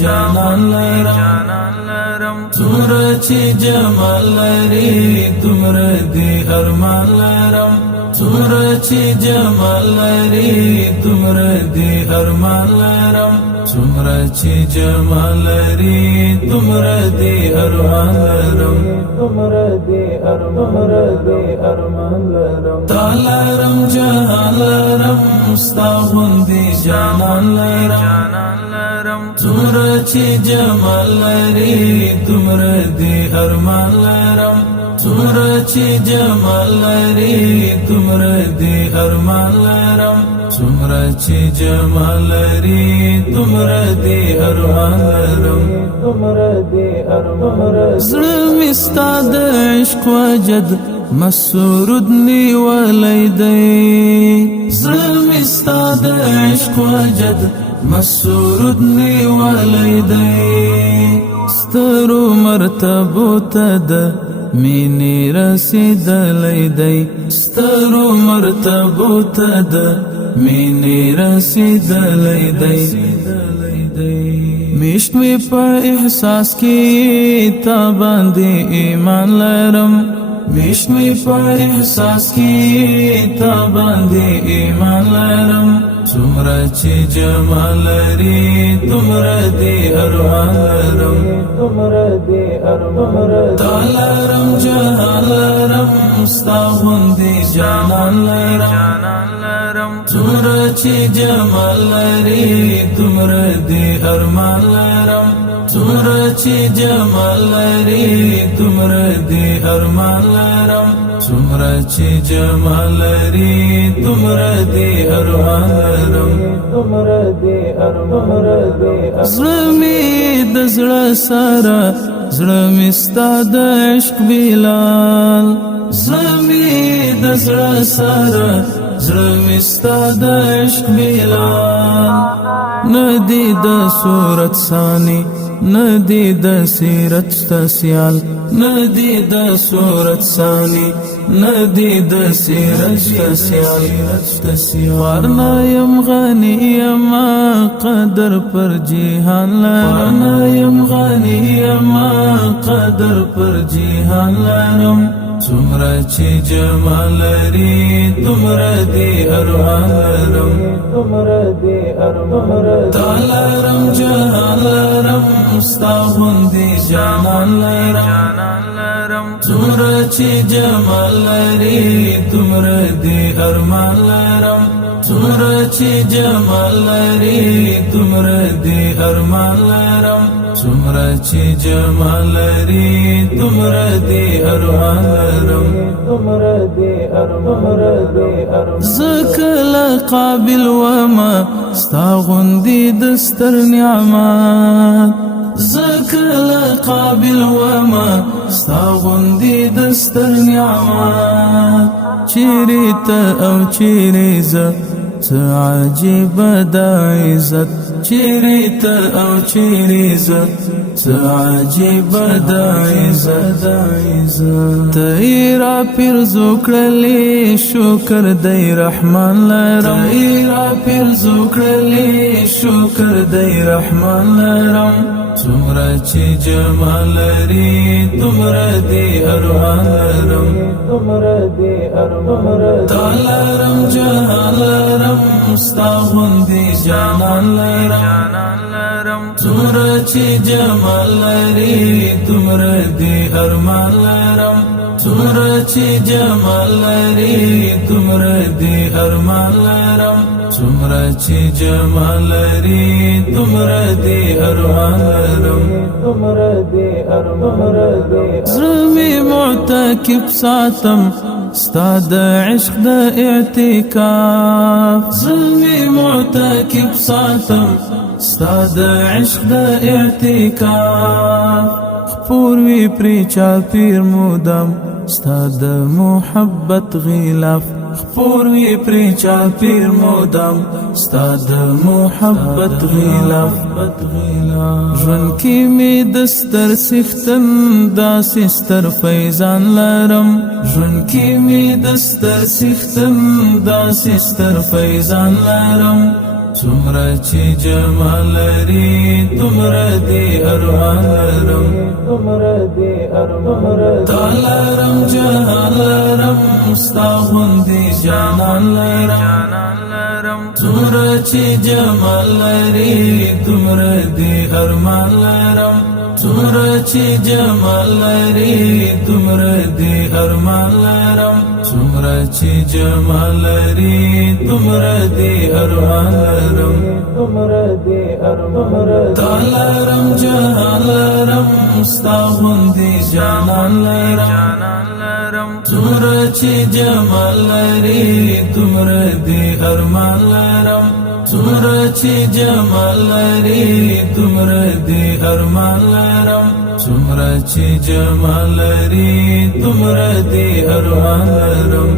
جانان لرم څومره چې جمال لري دومره دې ارمان لرم څومره چې جمال لري دومره دې ارمان لرم څومره چې جمال لري دومره دې ارمان لرم دومره دې ارمان لرم تعالی رم جهان لرم ستا غوندې جانان لرم څومره چې جمال لري دومره دې ارمان لرم څومره چې جمال لري دومره دې ارمان لرم څومره چې جمال لري دومره دې ارمان لرم زړه مې ستا د عشق وجد مسرود نیولی دی زړه مې ستا د عشق وجد مسرود نیولی دی سترو مرتبو ته د مینې رسېدلی دی سترو مرتبو ته د مینې رسېدلی دی میشت مې په احساس کې تا باندې ایمان لرم میشت مې په احساس کې تا باندې ایمان لرم څومره چې جمال لري دومره دې ارمان لرم تعالی رم جهان لرم ستا غوندې جانان لرم څومره چې جمال لري دومره دې ارمان لرم څومره چې جمال لري دومره دې ارمان لرم څومره چې جمال لري دومره دې ارمان لرم زړه مې د زړه سره زړه مې ستا د عشق بلال زړه مې د زړه سره زړه مې ستا د عشق بلال ندی د صورت ثانی ندی د سیرت تسیال ندی د صورت ثانی ندی د سیرت تسیال ورنا یم غنی یم قدر پر جهان لرم یم غنی یم قدر پر جهان لرم څومره چې جمال لري دومره دې ارمان لرم تعالی رم جهان لرم ستا غوندې جانان لرم څومره چې جمال لري دومره دې ارمان لرم څومره چې جمال لري دومره دې ارمان لرم څومره چې جمال لري دومره دې ارمان لرم زه کله قابل وما ستا غوندې د ستر نعمت زه کله قابل وما ستا غوندې د ستر نعمت چیرې ته او چیرې زه څه عجیب د عزت چیرې ته او چیرې زه څه عجیب د عزت ته یې راپرزو کړلې شکر دی رحمان لرم ته یې راپرزو کړلې شکر دی رحمان لرم څومره چې جمال لري دومره دې ارمان لرم تعالی رم جهان لرم ستا غوندې جانان لرم څومره چې جمال لري دومره دې ارمان لرم څومره چې جمال لري دومره دې ارمان لرم څومره چې جمال لري دومره دې ارمان لرم زړه مې معتکف ساتم ستا د عشق د اعتکاف زړه مې معتکف ساتم ستا د عشق د اعتکاف خپور وی پرې چاپیر مودم ستا د محبت غلاف خپور وی پرې چاپیر مودم ستا د محبت غلاف ژوند کې مې د ستر څښتن داسې ستر فیضان لرم ژوند کې مې د ستر څښتن داسې ستر فیضان لرم څومره چې جمال لري دومره دې ارمان لرم تعالی رم جهان لرم ستا غوندې جانان لرم څومره چې جمال لري دومره دې ارمان لرم څومره چې جمال لري دومره دې ارمان لرم څومره چې جمال لري دومره دې ارمان لرم تعالی رم جهان لرم ستا غوندې جانان لرم څومره چې جمال لري دومره دې ارمان لرم څومره چې جمال لري دومره دې ارمان لرم څومره چې جمال لري دومره دې ارمان لرم